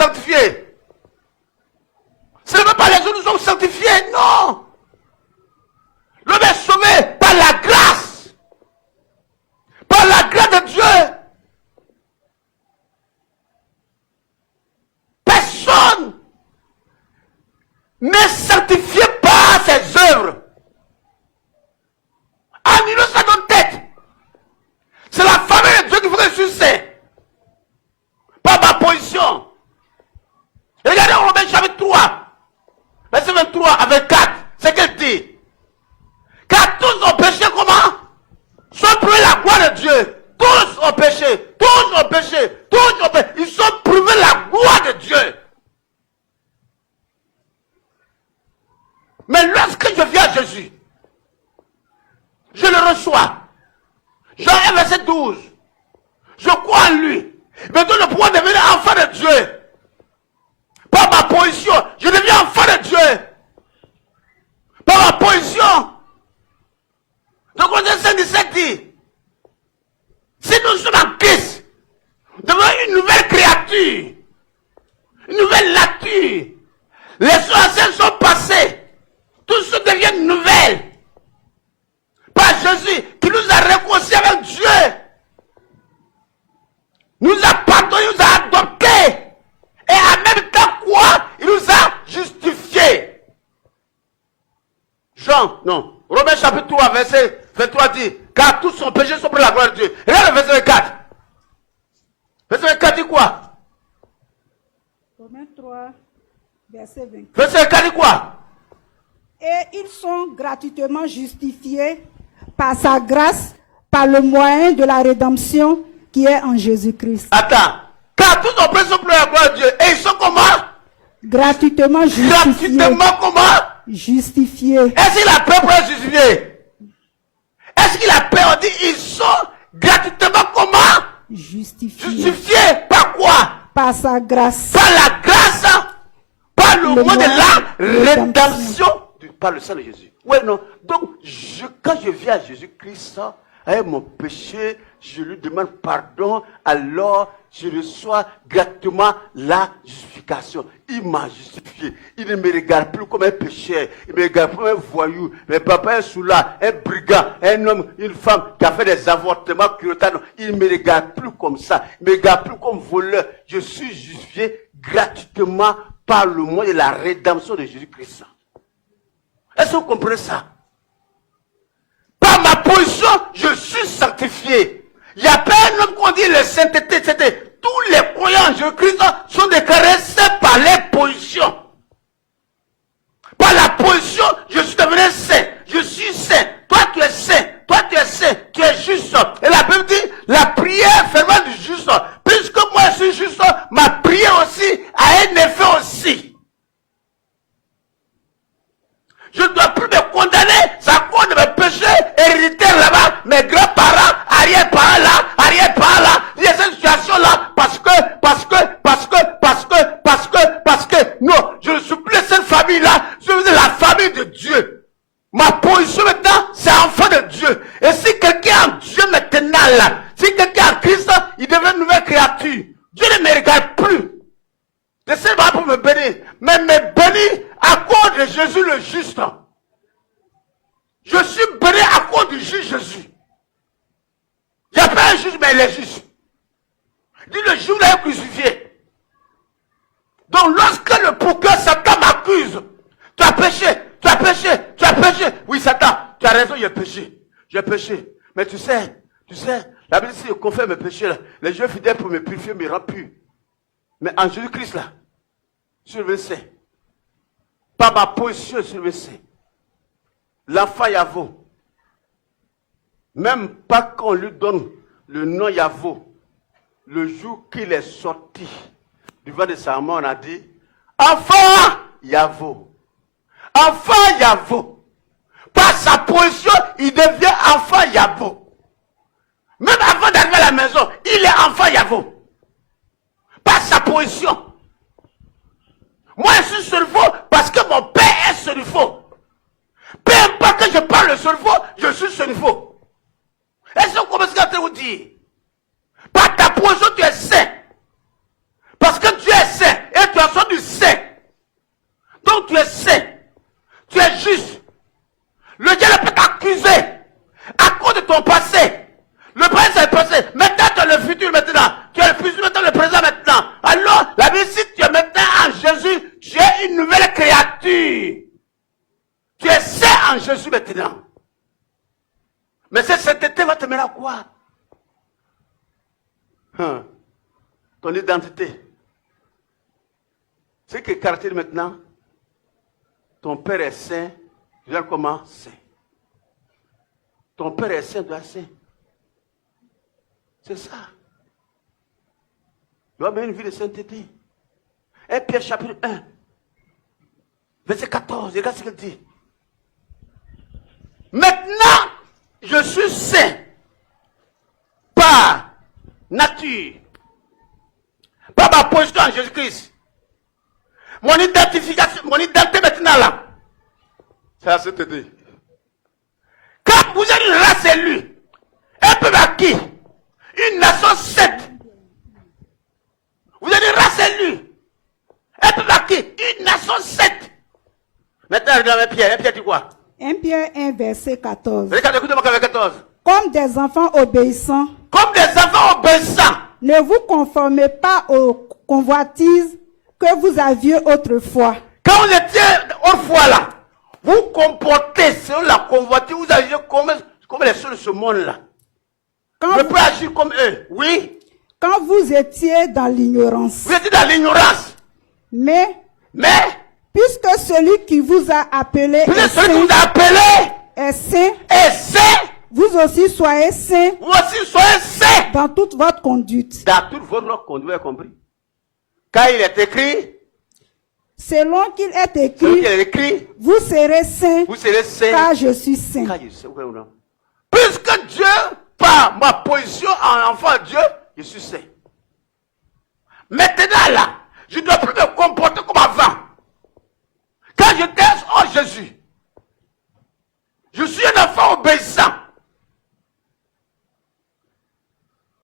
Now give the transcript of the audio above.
sanctifiés. Ce n'est même pas les autres nous sommes sanctifiés, non. L'homme est sauvé par la grâce. Par la grâce de Dieu. Personne n'est sanctifié par ses œuvres. Annulez ça dans tête. C'est la famille de Dieu qu'il faut que je suis saint. Pas ma position. Regardez Romains chapitre 3. Verset 23 avec 4. C'est qu'elle dit. Car tous ont péché comment? Sont privés la gloire de Dieu. Tous ont péché. Tous ont péché. Tous ont péché. Ils sont privés la gloire de Dieu. Mais lorsque je viens à Jésus, je le reçois. Jean 1 verset 12. Je crois en lui. Maintenant le pouvoir de devenir enfant de Dieu. Par ma position, je deviens enfant de Dieu. Par ma position. Donc Corinthiens 5:17 dit, si nous sommes en Christ, nous devenons une nouvelle créature, une nouvelle nature. Les choses anciennes sont passées, tout se devient nouvelle. Par Jésus qui nous a réconciliés avec Dieu, nous a pardonné, nous a adoptés, et en même temps quoi? Il nous a justifiés. Romains chapitre 3, verset 23 dit, car tous sont péchés sont pour la gloire de Dieu. Regarde le verset 4. Verset 4 dit quoi? Romains 3, verset 20. Verset 4 dit quoi? Et ils sont gratuitement justifiés par sa grâce, par le moyen de la rédemption qui est en Jésus-Christ. Attends. Car tous ont péché pour la gloire de Dieu. Et ils sont comment? Gratuitement justifiés. Gratuitement comment? Justifiés. Est-ce qu'il a peur pour être justifié? Est-ce qu'il a peur? On dit ils sont gratuitement comment? Justifiés. Justifiés par quoi? Par sa grâce. Par la grâce, par le mot de la rédemption, par le sang de Jésus. Oui, non. Donc, quand je viens à Jésus-Christ, avec mon péché, je lui demande pardon, alors je reçois gratuitement la justification. Il m'a justifié. Il ne me regarde plus comme un pécheur. Il me regarde comme un voyou. Mais papa, un soulard, un brigand, un homme, une femme qui a fait des avortements curitains. Il ne me regarde plus comme ça. Il ne me regarde plus comme voleur. Je suis justifié gratuitement par le moyen de la rédemption de Jésus-Christ. Est-ce que vous comprenez ça? Par ma position, je suis sanctifié. Il n'y a pas un homme qu'on dit la sainteté, c'était tous les croyants en Jésus-Christ sont déclarés saints par les positions. Par la position, je suis devenu saint. Je suis saint. Toi, tu es saint. Toi, tu es saint. Tu es juste. Et la Bible dit, la prière fervente du juste. Puisque moi, je suis juste, ma prière aussi a un effet aussi. Je ne dois plus me condamner, c'est à cause de mes péchés héréditaires là-bas, mes grands-parents, arrière-parents là, arrière-parents là, il y a cette situation-là, parce que, non, je ne suis plus de cette famille-là, je suis de la famille de Dieu. Ma position maintenant, c'est enfant de Dieu. Et si quelqu'un est en Dieu maintenant là, si quelqu'un est en Christ, il devient une nouvelle créature. Dieu ne me regarde plus. Je sais pas pour me bénir, mais me bénir à cause de Jésus le juste. Je suis béni à cause du juge Jésus. Il n'y a pas un juge, mais il est juste. Il dit le juge l'a crucifié. Donc lorsque le procureur Satan m'accuse, tu as péché, tu as péché, tu as péché. Oui Satan, tu as raison, j'ai péché. J'ai péché. Mais tu sais, la Bible dit, si je confesse mes péchés, là, les yeux fidèles pour me purifier, me rendent pur. Mais en Jésus-Christ là, je le sais. Par ma position, je le sais. L'enfant Yavo, même pas qu'on lui donne le nom Yavo, le jour qu'il est sorti du ventre de sa mère, on a dit, enfant Yavo. Enfant Yavo. Par sa position, il devient enfant Yavo. Même avant d'arriver à la maison, il est enfant Yavo. Par sa position. Moi, je suis surfaux parce que mon père est surfaux. Peu importe que je parle de surfaux, je suis surfaux. Est-ce que vous comprenez ce que je vous dire? Par ta position, tu es saint. Parce que Dieu est saint. Et savoir ton identité. Ce qui caractérise maintenant, ton père est saint, tu dois comment? Saint. Ton père est saint, tu dois saint. C'est ça. Tu dois mener une vie de sainteté. 1 Pierre chapitre 1, verset 14, regarde ce qu'il dit. Maintenant, je suis saint par nature, par ma position en Jésus-Christ. Mon identification, mon identité maintenant là, c'est la sainteté. Quand vous êtes une race élue, un peuple acquis, une nation sainte, vous êtes une race élue, un peuple acquis, une nation sainte. Maintenant, regarde Pierre. Pierre dit quoi? 1 Pierre 1, verset 14. Regarde, écoutez-moi, 14. Comme des enfants obéissants, Comme des enfants obéissants, ne vous conformez pas aux convoitises que vous aviez autrefois. quand vous étiez autrefois là, vous comportez selon la convoitise, vous agissez comme les seuls de ce monde-là. Quand Je vous, peux agir comme eux, oui. quand vous étiez dans l'ignorance. Vous étiez dans l'ignorance. Mais, Mais, puisque celui qui vous a appelé vous est êtes celui qui saint, vous a appelé est saint, et saint, vous aussi soyez saints vous aussi soyez saint. dans toute votre conduite. Dans toute votre conduite, vous avez compris. Quand il est écrit, Selon qu'il est celui écrit, qui est écrit, vous serez saints, vous serez saint. car je suis saint. Quand je sais, oui ou non? Puisque Dieu, par ma position en enfant de Dieu, je suis saint. Maintenant là, je ne dois plus me comporter comme avant. Quand j'étais en Jésus, je suis un enfant obéissant.